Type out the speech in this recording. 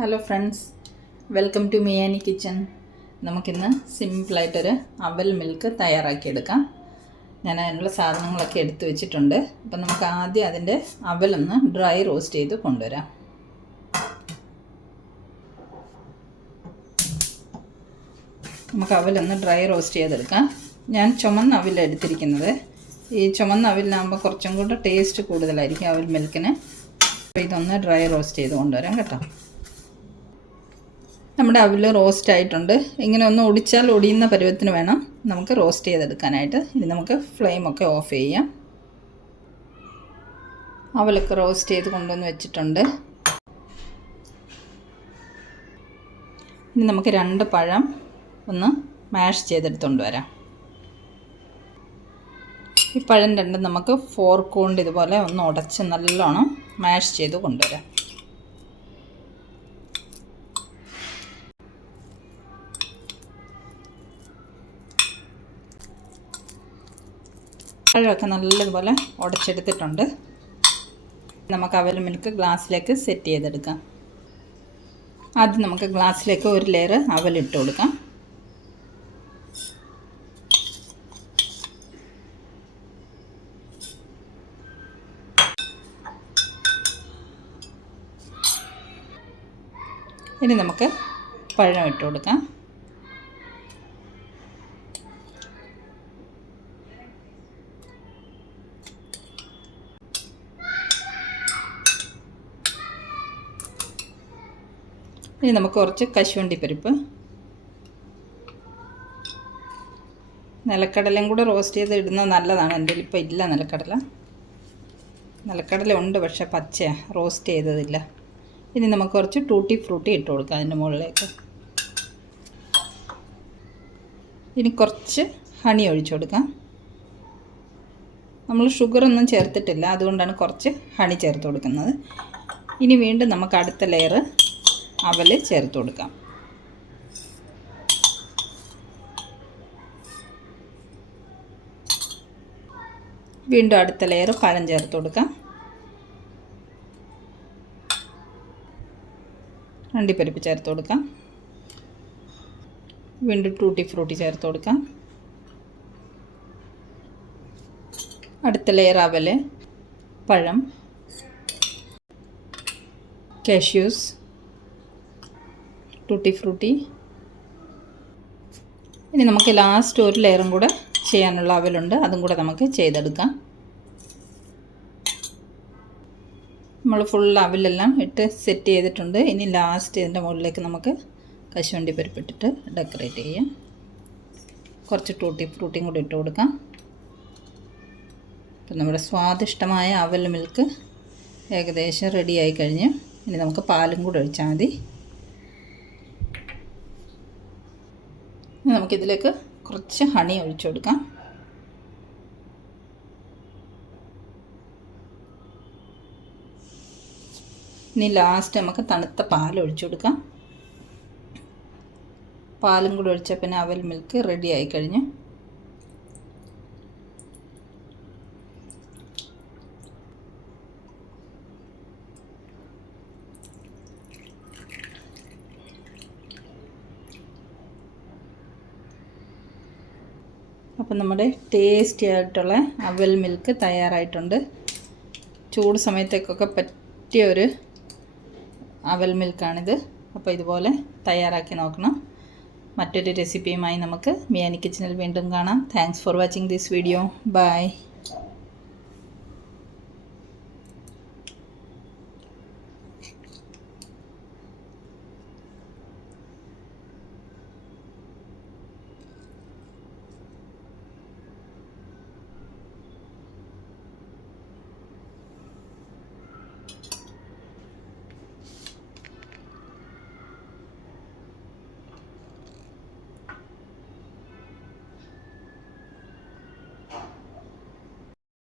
Hello friends, welcome to മിയാനി kitchen. നമുക്കിന്ന് സിമ്പിളായിട്ടൊരു അവൽ മിൽക്ക് തയ്യാറാക്കിയെടുക്കാം. ഞാൻ അതിനുള്ള സാധനങ്ങളൊക്കെ എടുത്തു വെച്ചിട്ടുണ്ട്. അപ്പം നമുക്ക് ആദ്യം അതിൻ്റെ അവലൊന്ന് ഡ്രൈ റോസ്റ്റ് ചെയ്ത് കൊണ്ടുവരാം. നമുക്ക് അവലൊന്ന് ഡ്രൈ റോസ്റ്റ് ചെയ്തെടുക്കാം. ഞാൻ ചുമന്ന അവിലാണ് എടുത്തിരിക്കുന്നത്. ഈ ചുമന്ന അവിലിനാകുമ്പോൾ കുറച്ചും കൂടെ ടേസ്റ്റ് കൂടുതലായിരിക്കും അവൽ മിൽക്കിന്. അപ്പോൾ ഇതൊന്ന് ഡ്രൈ റോസ്റ്റ് ചെയ്ത് കൊണ്ടുവരാം കേട്ടോ. നമ്മുടെ അവിൽ റോസ്റ്റ് ആയിട്ടുണ്ട്. ഇങ്ങനെ ഒന്ന് ഒടിച്ചാൽ ഒടിയുന്ന പരുവത്തിന് വേണം നമുക്ക് റോസ്റ്റ് ചെയ്തെടുക്കാനായിട്ട്. ഇനി നമുക്ക് ഫ്ലെയിമൊക്കെ ഓഫ് ചെയ്യാം. അവലൊക്കെ റോസ്റ്റ് ചെയ്ത് കൊണ്ടുവന്ന് വെച്ചിട്ടുണ്ട്. ഇനി നമുക്ക് 2 പഴം ഒന്ന് മാഷ് ചെയ്തെടുത്തുകൊണ്ട് വരാം. ഈ പഴം രണ്ടും നമുക്ക് ഫോർക്ക് കൊണ്ട് ഇതുപോലെ ഒന്ന് ഉടച്ച് നല്ലോണം മാഷ് ചെയ്ത് കൊണ്ടുവരാം. പഴമൊക്കെ നല്ലതുപോലെ ഉടച്ചെടുത്തിട്ടുണ്ട്. നമുക്ക് അവൽ മിൽക്ക് ഗ്ലാസ്സിലേക്ക് സെറ്റ് ചെയ്തെടുക്കാം. ആദ്യം നമുക്ക് ഗ്ലാസ്സിലേക്ക് ഒരു ലെയർ അവലിട്ട് കൊടുക്കാം. ഇനി നമുക്ക് പഴം ഇട്ട് കൊടുക്കാം. ഇനി നമുക്ക് കുറച്ച് കശുവണ്ടി പരിപ്പ്, നിലക്കടലയും കൂടെ റോസ്റ്റ് ചെയ്ത് ഇടുന്നത് നല്ലതാണ്. എൻ്റെ ഇപ്പോൾ ഇല്ല നിലക്കടല ഉണ്ട്, പക്ഷേ പച്ചയാണ്, റോസ്റ്റ് ചെയ്തതില്ല. ഇനി നമുക്ക് കുറച്ച് ടൂട്ടി ഫ്രൂട്ടി ഇട്ട് കൊടുക്കാം അതിൻ്റെ മുകളിലേക്ക്. ഇനി കുറച്ച് ഹണി ഒഴിച്ചു കൊടുക്കാം. നമ്മൾ ഷുഗറൊന്നും ചേർത്തിട്ടില്ല, അതുകൊണ്ടാണ് കുറച്ച് ഹണി ചേർത്ത് കൊടുക്കുന്നത്. ഇനി വീണ്ടും നമുക്ക് അടുത്ത ലെയർ അവൽ ചേർത്ത് കൊടുക്കാം. വീണ്ടും അടുത്ത ലെയർ പഴം ചേർത്ത് കൊടുക്കാം. അണ്ടിപ്പരിപ്പ് ചേർത്ത് കൊടുക്കാം. വീണ്ടും ടൂട്ടി ഫ്രൂട്ടി ചേർത്ത് കൊടുക്കാം. അടുത്ത ലെയർ അവൽ, പഴം, കാഷ്യൂസ്, ടൂട്ടി ഫ്രൂട്ടി. ഇനി നമുക്ക് ലാസ്റ്റ് ഒരു ലെയറും കൂടെ ചെയ്യാനുള്ള അവലുണ്ട്, അതും കൂടെ നമുക്ക് ചെയ്തെടുക്കാം. നമ്മൾ ഫുൾ അവലെല്ലാം ഇട്ട് സെറ്റ് ചെയ്തിട്ടുണ്ട്. ഇനി ലാസ്റ്റ് ഇതിൻ്റെ മുകളിലേക്ക് നമുക്ക് കശുവണ്ടി പരിപ്പിട്ടിട്ട് ഡെക്കറേറ്റ് ചെയ്യാം. കുറച്ച് ടൂട്ടി ഫ്രൂട്ടിയും കൂടി ഇട്ട് കൊടുക്കാം. അപ്പം നമ്മുടെ സ്വാദിഷ്ടമായ അവൽ മിൽക്ക് ഏകദേശം റെഡിയായി കഴിഞ്ഞ് ഇനി നമുക്ക് പാലും കൂടെ ഒഴിച്ചാൽ മതി. നമുക്കിതിലേക്ക് കുറച്ച് ഹണി ഒഴിച്ചു കൊടുക്കാം. ഇനി ലാസ്റ്റ് നമുക്ക് തണുത്ത പാൽ ഒഴിച്ചു കൊടുക്കാം. പാലും കൂടി ഒഴിച്ചാൽ പിന്നെ അവൽ മിൽക്ക് റെഡി ആയി കഴിഞ്ഞു. അപ്പം നമ്മുടെ ടേസ്റ്റി ആയിട്ടുള്ള അവൽ മിൽക്ക് തയ്യാറായിട്ടുണ്ട്. ചൂട് സമയത്തേക്കൊക്കെ പറ്റിയ ഒരു അവൽ മിൽക്കാണിത്. അപ്പോൾ ഇതുപോലെ തയ്യാറാക്കി നോക്കണം. മറ്റൊരു റെസിപ്പിയുമായി നമുക്ക് മിയാനി കിച്ചണിൽ വീണ്ടും കാണാം. Thanks for watching this video. By.